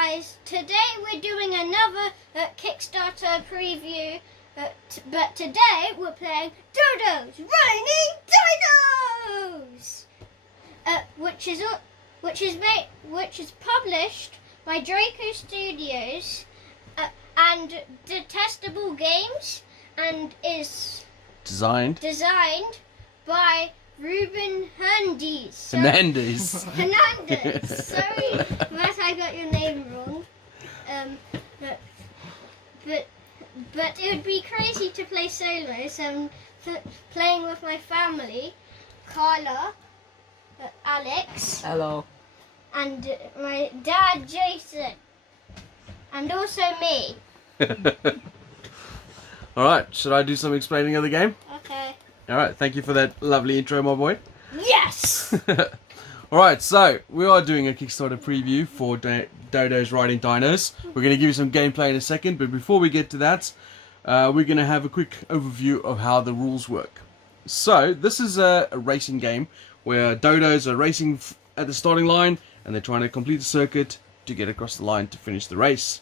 guys, today we're doing another Kickstarter preview, but today we're playing Dodos Riding Dinos, which is published by Draco Studios and Detestable Games, and is designed by Ruben Hernandez. Sorry that I got your name wrong. But it would be crazy to play solo, so I'm playing with my family, Carla, Alex. Hello. And my dad, Jason. And also me. Alright, should I do some explaining of the game? Okay. Alright, thank you for that lovely intro, my boy. Yes! Alright, so we are doing a Kickstarter preview for Dodos Riding Dinos. We're going to give you some gameplay in a second, but before we get to that, we're going to have a quick overview of how the rules work. So, this is a racing game where dodos are racing at the starting line and they're trying to complete the circuit to get across the line to finish the race.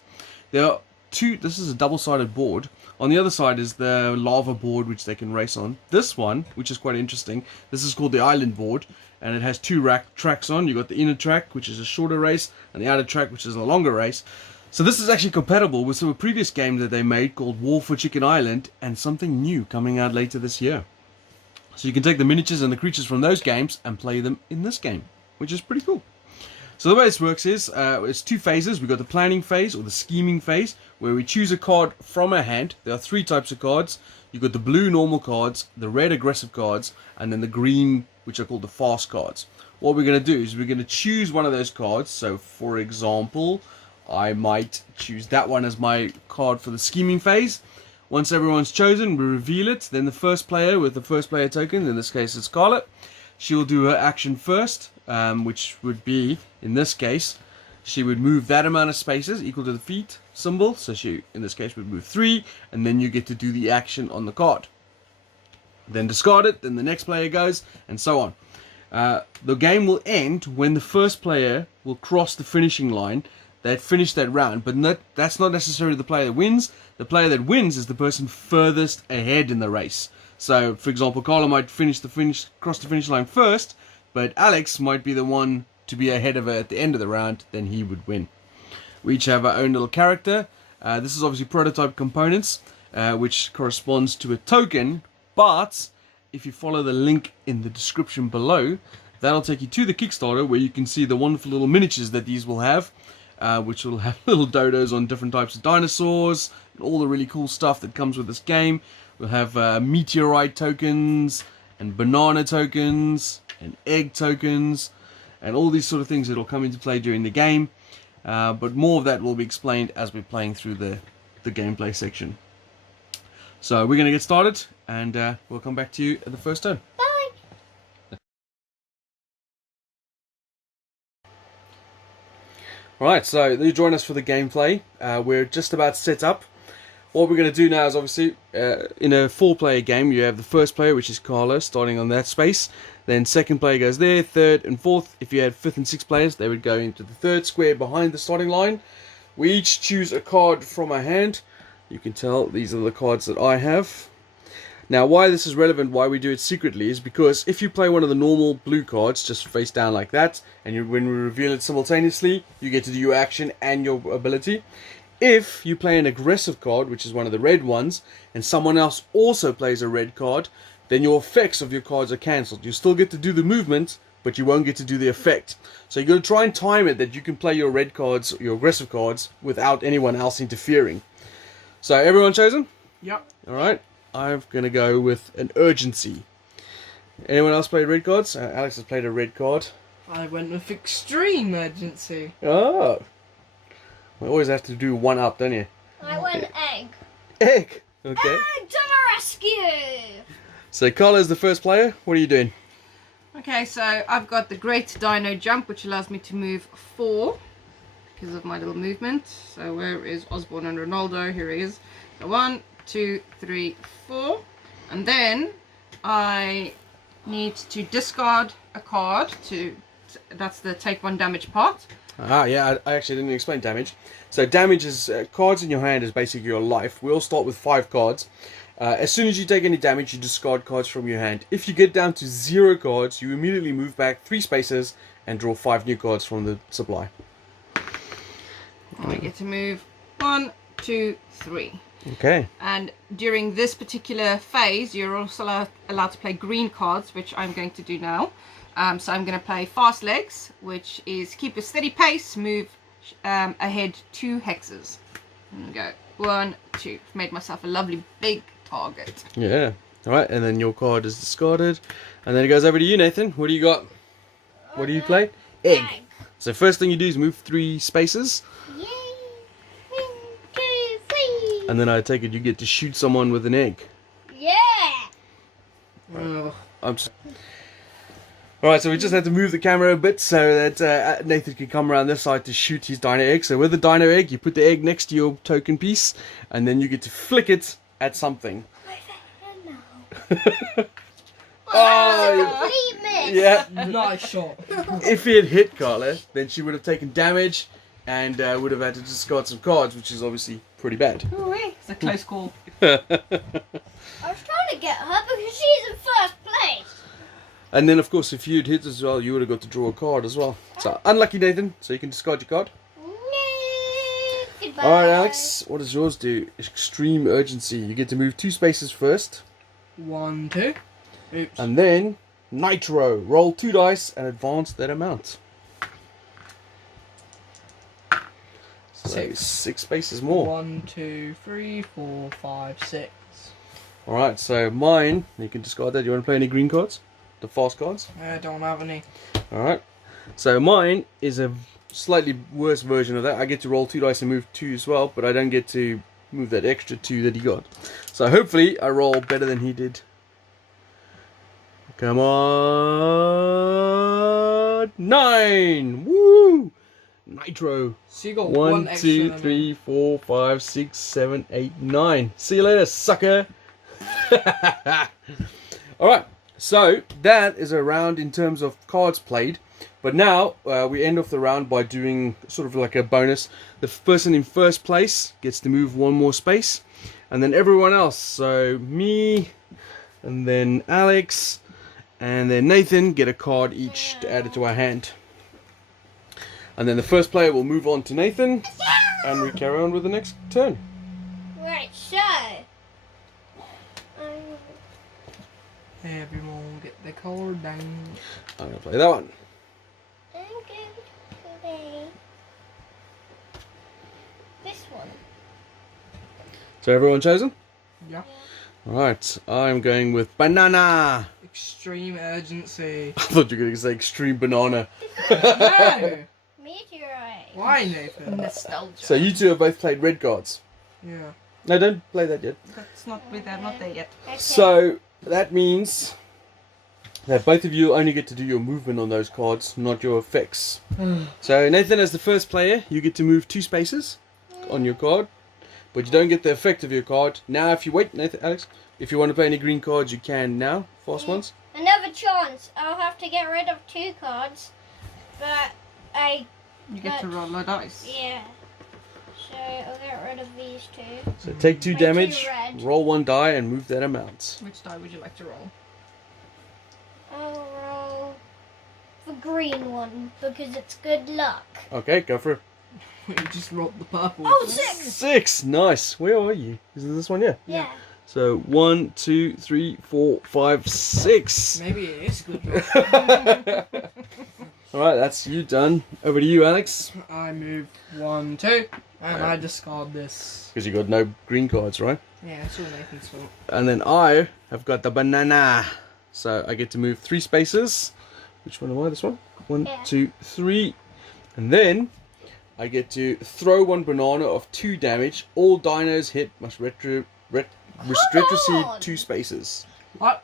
There are this is a double-sided board. On the other side is the lava board, which they can race on. This one, which is quite interesting, this is called the island board, and it has two tracks on. You've got the inner track, which is a shorter race, and the outer track, which is a longer race. So this is actually compatible with some previous game that they made called War for Chicken Island, and something new coming out later this year. So you can take the miniatures and the creatures from those games and play them in this game, which is pretty cool. So the way this works is, it's two phases. We've got the planning phase, or the scheming phase, where we choose a card from our hand. There are three types of cards. You've got the blue normal cards, the red aggressive cards, and then the green, which are called the fast cards. What we're going to do is we're going to choose one of those cards. So for example, I might choose that one as my card for the scheming phase. Once everyone's chosen, we reveal it. Then the first player with the first player token, in this case it's Scarlet, she'll do her action first, which would be, in this case, she would move that amount of spaces equal to the feet symbol. So she, in this case, would move 3, and then you get to do the action on the card. Then discard it, then the next player goes, and so on. The game will end when the first player will cross the finishing line. They'd finished that round, but that's not necessarily the player that wins. The player that wins is the person furthest ahead in the race. So, for example, Carla might cross the finish line first, but Alex might be the one to be ahead of her at the end of the round, then he would win. We each have our own little character. This is obviously prototype components, which corresponds to a token, but if you follow the link in the description below, that'll take you to the Kickstarter where you can see the wonderful little miniatures that these will have, which will have little dodos on different types of dinosaurs, and all the really cool stuff that comes with this game. We'll have meteorite tokens, and banana tokens, and egg tokens, and all these sort of things that will come into play during the game. But more of that will be explained as we're playing through the gameplay section. So we're going to get started, and we'll come back to you at the first turn. Bye! Alright, so you join us for the gameplay. We're just about set up. What we're going to do now is, obviously, in a 4-player game, you have the first player, which is Carla, starting on that space. Then second player goes there, third and fourth. If you had 5th and 6th players, they would go into the third square behind the starting line. We each choose a card from our hand. You can tell these are the cards that I have. Now, why this is relevant, why we do it secretly, is because if you play one of the normal blue cards, just face down like that, and when we reveal it simultaneously, you get to do your action and your ability. If you play an aggressive card, which is one of the red ones, and someone else also plays a red card, then your effects of your cards are cancelled. You still get to do the movement, but you won't get to do the effect. So you've got to try and time it that you can play your red cards, your aggressive cards, without anyone else interfering. So everyone chosen? Yep. Alright, I'm going to go with an urgency. Anyone else play red cards? Alex has played a red card. I went with extreme urgency. Oh. We always have to do one up, don't you? I went egg. Egg! Okay. Egg to the rescue! So Carla is the first player. What are you doing? Okay, so I've got the Great Dino Jump, which allows me to move 4 because of my little movement. So where is Osborne and Ronaldo? Here he is. So 1, 2, 3, 4. And then I need to discard a card that's the take 1 damage part. Ah, yeah, I actually didn't explain damage. So damage is cards in your hand is basically your life. We all start with 5 cards. As soon as you take any damage, you discard cards from your hand. If you get down to 0 cards, you immediately move back 3 spaces and draw 5 new cards from the supply. And we get to move 1, 2, 3. Okay. And during this particular phase, you're also allowed to play green cards, which I'm going to do now. So I'm going to play Fast Legs, which is keep a steady pace, move ahead 2 hexes. And go 1, 2. Made myself a lovely big target. Yeah. Alright, and then your card is discarded. And then it goes over to you, Nathan. What do you got? What do you play? Egg. So first thing you do is move 3 spaces. Yay! 1, 2, 3. And then I take it you get to shoot someone with an egg. Yeah. Oh. Alright, so we just had to move the camera a bit so that Nathan can come around this side to shoot his dino egg. So with the dino egg, you put the egg next to your token piece, and then you get to flick it at something. Oh, complete miss. Yeah. Nice shot. If he had hit Carla, then she would have taken damage and would have had to discard some cards, which is obviously pretty bad. It's a close call. I was trying to get her because she's in first place. And then, of course, if you'd hit as well, you would have got to draw a card as well. So, unlucky, Nathan. So you can discard your card. No. Goodbye. Alright, Alex. What does yours do? Extreme urgency. You get to move 2 spaces first. 1, 2. Oops. And then, Nitro. Roll 2 dice and advance that amount. So 6 spaces more. 1, 2, 3, 4, 5, 6. Alright, so mine, you can discard that. You want to play any green cards? The fast cards? I don't have any. Alright. So mine is a slightly worse version of that. I get to roll 2 dice and move 2 as well, but I don't get to move that extra 2 that he got. So hopefully I roll better than he did. Come on! 9! Woo! Nitro. So you got 1, one extra 2, than 3, 4, 5, 6, 7, 8, 9. See you later, sucker! Alright, so that is a round in terms of cards played. But now we end off the round by doing sort of like a bonus. The person in first place gets to move 1 more space. And then everyone else, so me, and then Alex, and then Nathan get a card each to add it to our hand. And then the first player will move on to Nathan, and we carry on with the next turn. Right, so. Everyone get the card down. I'm going to play that one. I'm going to play this one. So everyone chosen? Yeah. Alright, I'm going with banana. Extreme urgency. I thought you were going to say extreme banana. No! Meteorite. Why, Nathan? Nostalgia. So you two have both played red cards. Yeah. No, don't play that yet. That's not with that, not there yet. Okay. So that means that both of you only get to do your movement on those cards, not your effects. So Nathan, as the first player, you get to move 2 spaces on your card, but you don't get the effect of your card. Now, if you wait, Nathan, Alex, if you want to play any green cards, you can now. Fast ones. Another chance. I'll have to get rid of 2 cards, but You get to roll a dice. yeah. So I'll get rid of these 2. So take 2 Play 2 damage, red. roll 1 die, and move that amount. Which die would you like to roll? I'll roll the green one because it's good luck. Okay, go for it. You just rolled the purple. Oh, 6! 6, nice. Where are you? Is it this one? Yeah. Yeah. So 1, 2, 3, 4, 5, 6. Maybe it is good luck. Alright, that's you done. Over to you, Alex. I move 1, 2, and I discard this. Because you got no green cards, right? Yeah, it's all Nathan's fault. And then I have got the banana. So I get to move 3 spaces. Which one am I? This one? 1, Yeah. 2, 3. And then I get to throw 1 banana of 2 damage. All dinos hit must retrocede on. 2 spaces. What?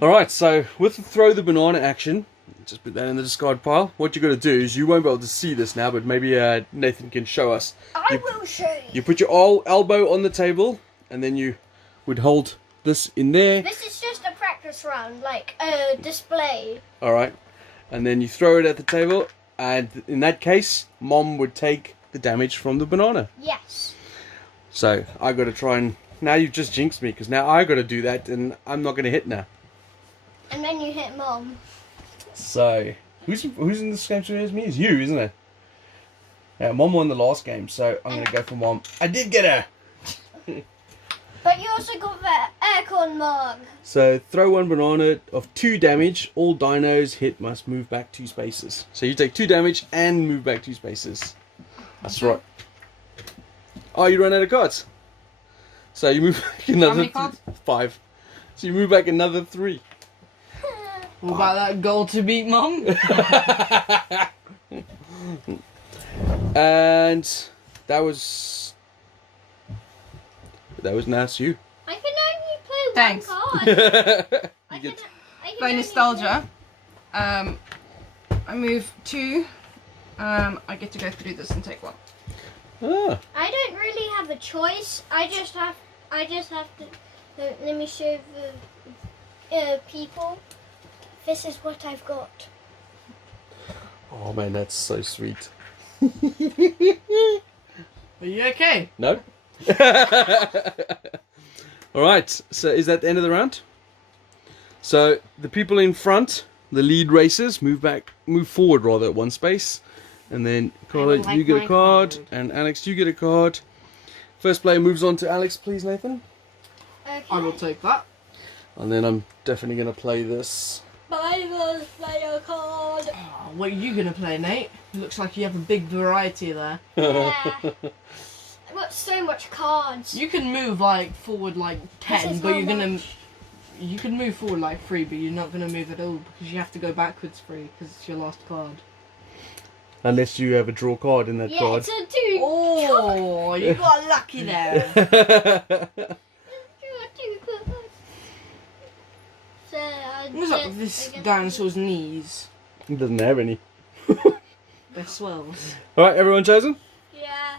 Alright, so with the throw the banana action, just put that in the discard pile. What you're going to do is, you won't be able to see this now, but maybe Nathan can show us. I will show you. You put your elbow on the table, and then you would hold this in there. This is just a practice round, like a display. Alright. And then you throw it at the table, And in that case, Mom would take the damage from the banana. Yes. So I got to try and... Now you've just jinxed me, because now I got to do that, and I'm not going to hit now. And then you hit Mom. So, who's in this game today as me? It's you, isn't it? Yeah, Mom won the last game, so I'm going to go for Mom. I did get her! But you also got the aircon mug. So, throw one banana of 2 damage. All dinos hit must move back 2 spaces. So you take 2 damage and move back 2 spaces. That's right. Oh, you ran out of cards. So you move back another... How many cards? 5. So you move back another 3. What about that goal to beat Mum? And that was nice. You. I can only play Thanks. one card. You get I can By only nostalgia, I move 2. I get to go through this and take 1. ah. I don't really have a choice. I just have to. Let me show the people. This is what I've got. Oh man, that's so sweet. Are you okay? No. All right. So is that the end of the round? So the people in front, the lead racers, move forward rather at 1 space, and then Carla, would like you get a my card, card. and Alex, you get a card. First player moves on to Alex, please, Nathan. Okay. I will take that. And then I'm definitely gonna play this. I will play a card. Oh, what are you going to play, Nate? It looks like you have a big variety there. Yeah. I've got so much cards. You can move like forward like 10, is but how you're going to... much. You can move forward like 3, but you're not going to move at all because you have to go backwards 3 because it's your last card. Unless you have a draw card in that Yeah, card. it's a 2. Oh, you got lucky there. So, What's up with this dinosaur's knees? He doesn't have any. They're swells. Alright, everyone chosen? Yeah.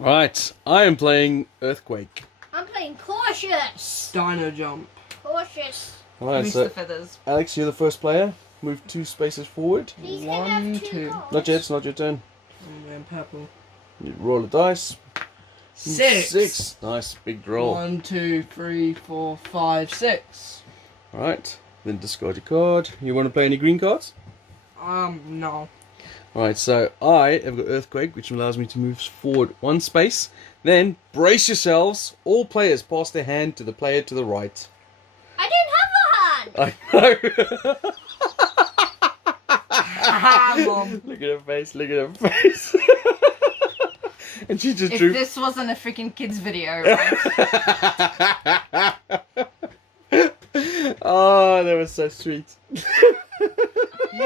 Alright, I am playing Earthquake. I'm playing cautious. Dino jump. Cautious. Alright, Move so the feathers. Alex, you're the first player. Move 2 spaces forward. Please 1, can have 2 2. cards. Not yet, it's not your turn. I'm wearing purple. You roll a dice. 6. Nice, big roll. 1, 2, 3, 4, 5, 6. Alright, then discard your card. You want to play any green cards? No. Alright, so I have got Earthquake, which allows me to move forward 1 space. Then, brace yourselves. All players pass their hand to the player to the right. I don't have a hand. I know. Mom. Look at her face, look at her face. And she just If drew. this wasn't a freaking kids video, right? Oh, that was so sweet. You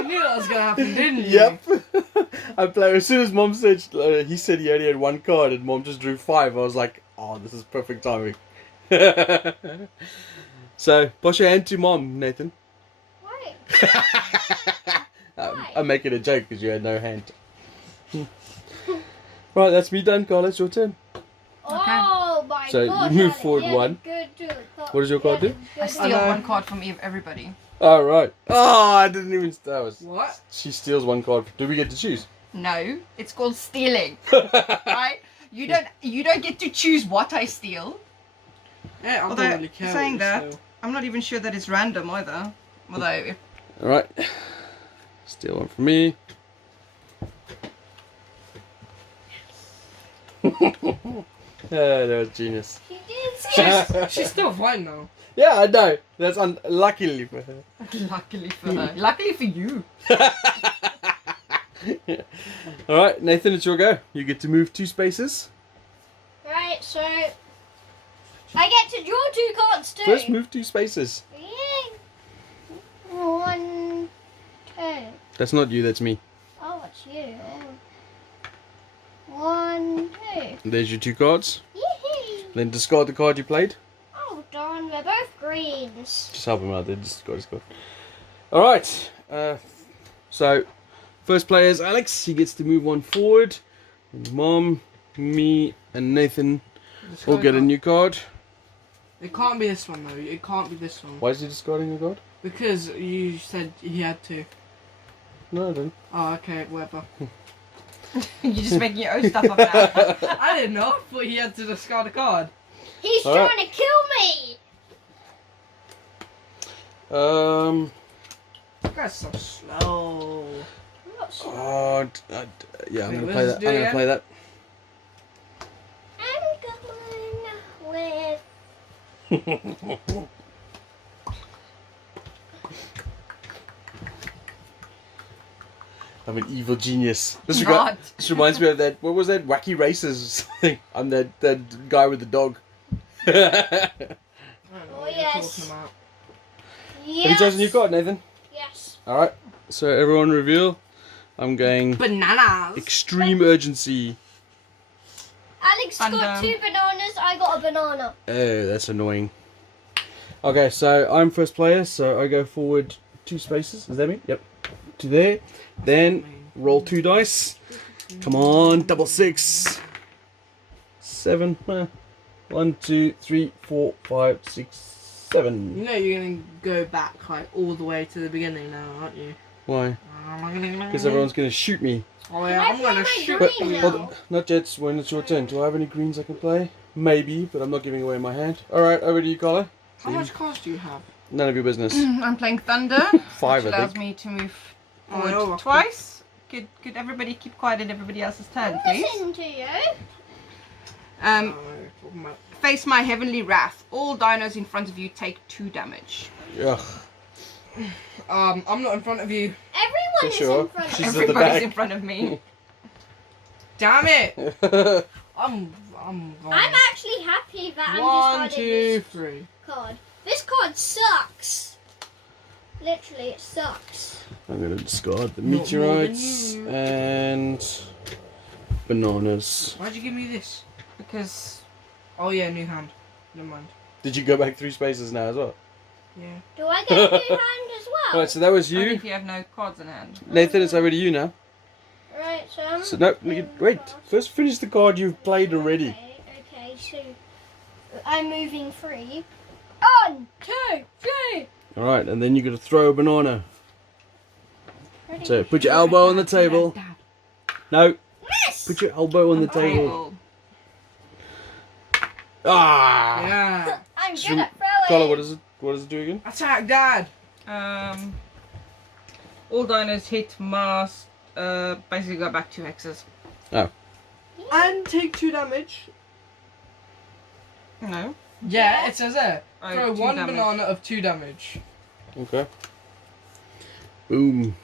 knew that was going to happen, didn't you? Yep. I play as soon as Mom said he said he only had 1 card and Mom just drew 5. I was like, oh, this is perfect timing. So, pass your hand to Mom, Nathan. Why? I'm making a joke because you had no hand. Right, that's me done, Carla. It's your turn. Oh my So, god. you move Alex, forward you had a 1. What What does your card do? I steal 1 card from everybody. All right. Oh, I didn't even. That was. What? She steals 1 card. Do we get to choose? No, it's called stealing. Right? You don't get to choose what I steal. Yeah, I don't Although, really care. saying what you that, steal. I'm not even sure that it's random either. Although, if All right. Steal 1 from me. That was genius. She did. She's still fine now. Yeah, I know. That's unluckily for her. luckily for her, luckily for you. All right, Nathan, it's your go. You get to move 2 spaces. Right, so I get to draw 2 cards too. First, move 2 spaces. Yay. 1, 2. That's not you. That's me. Oh, it's you. Oh. 1, 2. There's your 2 cards. Yee. Then discard the card you played. Oh darn, we're both greens. Just help him out there. Discard his card. All right. So, first player is Alex. He gets to move 1 forward. And Mom, me, and Nathan all get a new card. It can't be this one though. It can't be this one. Why is he discarding a card? Because you said he had to. No, I didn't. Oh, okay, whatever. You're just making your own stuff up now. I didn't know. I thought he had to discard a card. He's All right. trying to kill me. That's so slow. I'm not sure. Yeah, I'm Wait, gonna what play does that. it do I'm gonna again? play that. I'm going with. I'm an evil genius. This reminds me of that. What was that? Wacky Races thing. I'm that guy with the dog. I don't know Oh, what you're yes. talking about. Have you Yes. chosen your card, Nathan? Yes. All right. So everyone reveal. I'm going Bananas. extreme urgency. Alex got Thunder. 2 bananas. I got a banana. Oh, that's annoying. Okay, so I'm first player, so I go forward 2 spaces. Is that me? Yep. To there. Then roll 2 dice. Come on, double 6. 7. 1, 2, 3, 4, 5, 6, 7. You know you're gonna go back like all the way to the beginning now, aren't you? Why? Because everyone's going to shoot me. Oh yeah, Can I I'm gonna play my shoot But green you. now? hold on, not yet. When it's your turn. Do I have any greens I can play? Maybe, but I'm not giving away my hand. All right, over to you, Carla. How much cards do you have? None of your business. I'm playing Thunder. 5, which I allows think. me to move Oh, forward you're twice. Could everybody keep quiet at everybody else's turn, please? Listen to you. Face my heavenly wrath. All dinos in front of you take 2 damage. Ugh. I'm not in front of you. Everyone is Sure. in front of She's me. at the Everybody's back. in front of me. Damn it! I'm gone. I'm actually happy that I'm 1, discarding 2, this 3. card. This card sucks. Literally, it sucks. I'm going to discard the Not more meteorites than you. and bananas. Why'd you give me this? Because Oh yeah, new hand. Never mind. Did you go back 3 spaces now as well? Yeah. Do I get a new hand as well? Alright, so that was only you. if you have no cards in hand. Nathan, it's over to you now. Right, so I'm. So no, wait. First finish the card you've played already. Okay, so I'm moving 3. 1, 2, 3. Alright, and then you're going to throw a banana. Ready? So put your elbow on the table. Dad. No, Miss! put your elbow on the table. Ah! Yeah. I'm Just good at throwing. Carla, what does it do again? Attack, Dad. All dinos hit Mars. Basically go back 2 hexes. And take 2 damage. No. Yeah, it says there. Oh, Throw 2 1 damage. banana of 2 damage. Okay. Boom.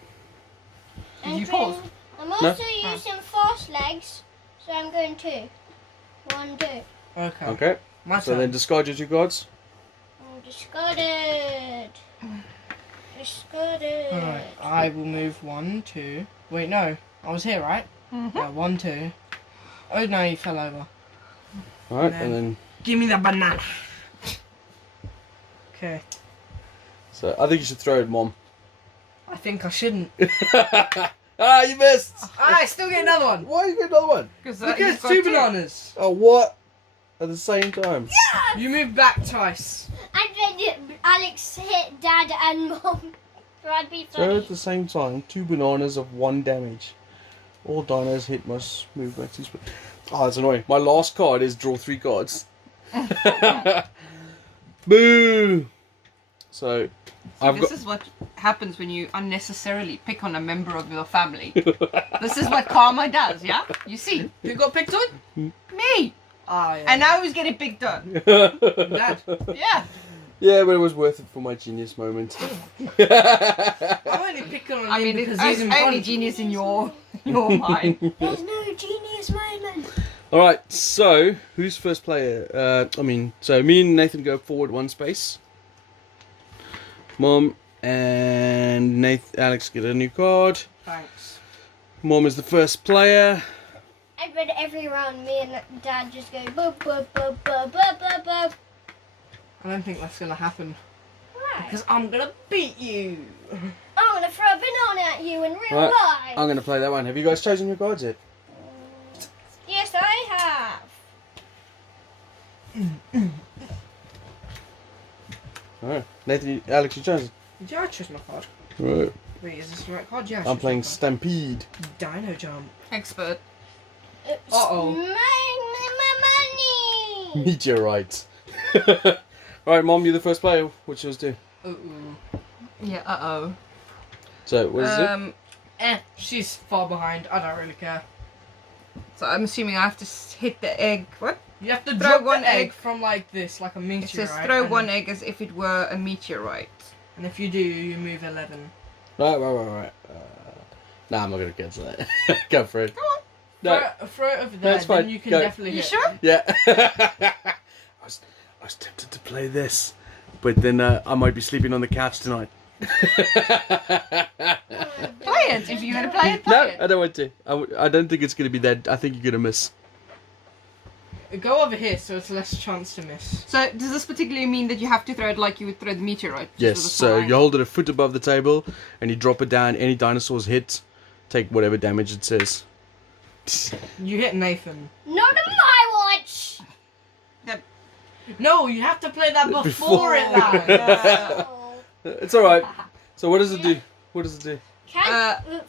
Did you pause? I'm also using fast legs, so I'm going 2. 1, 2. Okay. Okay. My So turn. then discard your 2 cards. Discarded. Discarded. Alright, I will move 1, 2. Wait, no. I was here, right? Mm-hmm. Yeah, 1, 2. Oh no, you fell over. Alright, No. and then Give me the banana. Okay. so I think you should throw it, Mom. I think I shouldn't. Ah, you missed! I still get another one. Why you get another one? Because Because 2 bananas. Oh, what? At the same time? You move back twice. And then Alex hit Dad and Mom. That'd be So funny. at the same time, 2 bananas of 1 damage. All dinos hit must move back 2 spaces. Oh, that's annoying. My last card is draw 3 cards. Boo! So, I've this got. is what happens when you unnecessarily pick on a member of your family. This is what karma does, yeah? You see? Who got picked on? Me! Ah, yeah. And now who's getting picked on? Dad. Yeah. Yeah, but it was worth it for my genius moment. I'm only picking on him I mean, because it's he's in front only of me. genius in your mind. There's no genius moment. Alright, so, who's first player? So me and Nathan go forward 1 space. Mom and Alex get a new card. Thanks. Mom is the first player. And then every round, me and Dad just go boop, boop, boop, boop, boop, boop, boop. I don't think that's gonna happen. Why? Because I'm gonna beat you. I'm gonna throw a banana at you in real Right, life. I'm going to play that one. Have you guys chosen your cards yet? Yes, I have. Alright. Nathan, Alex, you chosen. Yeah, I chose my card. Right. Wait, is this the right card? Yeah. I'm playing Stamp. Stampede. Dino Jump. Expert. Uh-oh. My money. Meteorite. Alright, Mom, you're the first player. What's yours do? Yeah, uh-oh. So, what is it? She's far behind. I don't really care. So I'm assuming I have to hit the egg. What? You have to Throw drop one the egg egg. from like this, like a meteorite. It says throw and- one egg as if it were a meteorite. And if you do, you move 11. Right. Nah, I'm not going to cancel that. Go for it. Come on. No. Throw it over there, it's fine. then you can Go. definitely You hit. sure? Yeah. I was tempted to play this, but then I might be sleeping on the couch tonight. Play it. If you're going to play it, play No, it. I don't want to. I don't think it's going to be that. I think you're going to miss. Go over here so it's less chance to miss. So does this particularly mean that you have to throw it like you would throw the meteorite? just Yes, with a small so you angle? hold it a foot above the table and you drop it down. Any dinosaurs hit, take whatever damage it says. You hit Nathan. Not on my watch. No, you have to play that before, Before. it lands. Oh. It's alright. So what does it do? What does it do?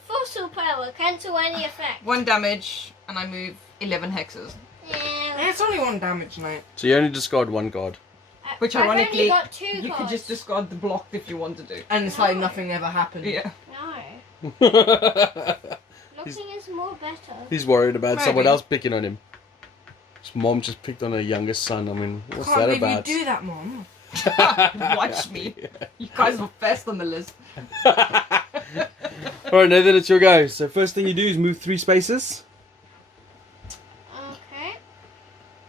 Fossil power, cancel any effect. 1 damage, and I move 11 hexes. Yeah. It's only 1 damage, mate. So you only discard 1 card. Which I've only ironically, got 2 you cards. could just discard the block if you want to do. And it's like nothing ever happened. Yeah. No. Locking is more better. He's worried about someone Maybe. else picking on him. His mom just picked on her youngest son. I mean, what's Can't that believe about? you do that, Mom. Watch me. You guys were first on the list. Alright, Nathan, it's your go. So first thing you do is move 3 spaces. Okay.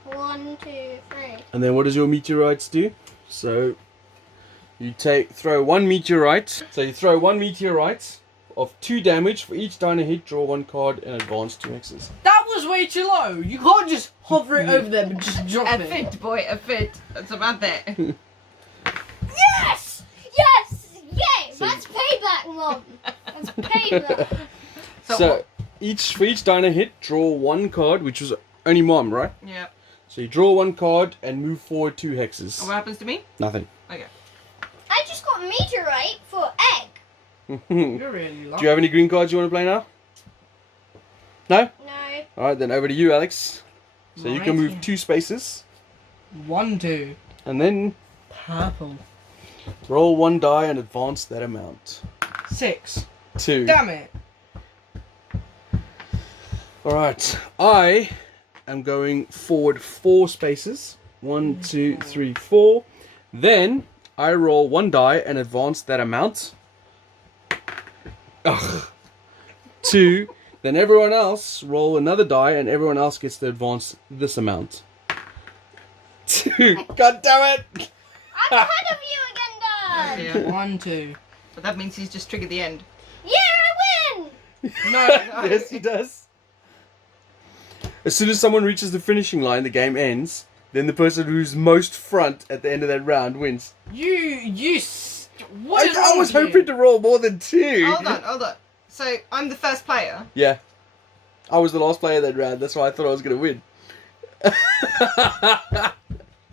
1, 2, 3. And then what does your meteorites do? So you throw 1 meteorite. So you throw 1 meteorite of 2 damage. For each dino hit, draw 1 card and advance 2 hexes. That was way too low. You can't just hover it over them and just drop A it. fit, boy, a fit. That's about there. Yes! Yes! Yay! So That's payback, Mom. That's payback. So for each dino hit, draw 1 card, which was only Mom, right? Yeah. So you draw 1 card and move forward 2 hexes. And what happens to me? Nothing. Okay. I just got meteorite for egg. Do You're really low. you have any green cards you want to play now? No? No. Alright, then over to you, Alex. So you can move Righty. 2 spaces. 1, 2. And then Purple. roll 1 die and advance that amount. 6. 2. Damn it. Alright, I am going forward 4 spaces. 1, 2, 3, 4. Then I roll 1 die and advance that amount. Ugh. 2. Then everyone else roll another die and everyone else gets to advance this amount. 2. God damn it! I'm ahead of you again, Dad. Yeah. 1, 2. But that means he's just triggered the end. Yeah, I win. No. Yes, he does. As soon as someone reaches the finishing line, the game ends. Then the person who's most front at the end of that round wins. What is I wrong was with you? hoping to roll more than 2. Hold on. So I'm the first player. Yeah. I was the last player that round. That's why I thought I was going to win. Yay!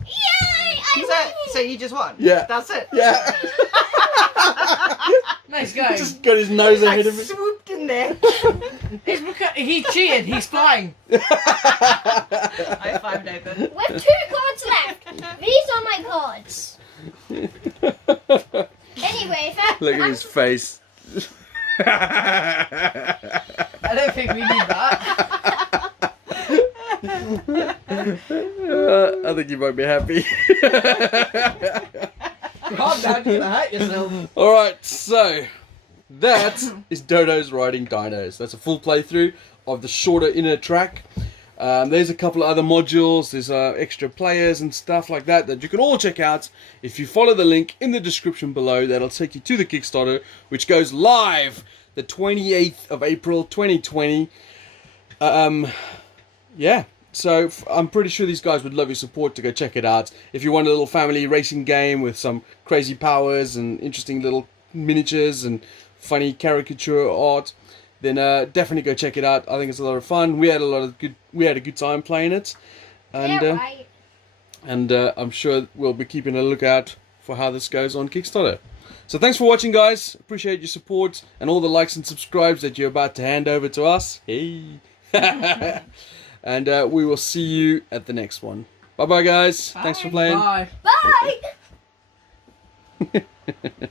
I win. So you just won. Yeah. That's it. Yeah. Nice guy. Just got his nose I ahead of me. swooped in there. It's because he cheated. He's flying. High five, Nathan. With 2 cards left. These are my cards. Anyway, Look at his face. I don't think we need that. I think you might be happy. Calm down, you're gonna hurt yourself. Alright, so that is Dodos Riding Dinos. That's a full playthrough of the shorter inner track. There's a couple of other modules, there's extra players and stuff like that that you can all check out if you follow the link in the description below. That'll take you to the Kickstarter, which goes live the 28th of April 2020. Yeah, so I'm pretty sure these guys would love your support to go check it out. If you want a little family racing game with some crazy powers and interesting little miniatures and funny caricature art, then definitely go check it out. I think it's a lot of fun. We had a good time playing it, and Yeah, right. I'm sure we'll be keeping a lookout for how this goes on Kickstarter. So thanks for watching, guys. Appreciate your support and all the likes and subscribes that you're about to hand over to us. Hey. And we will see you at the next one. Bye bye, guys. Thanks for playing. Bye. Bye!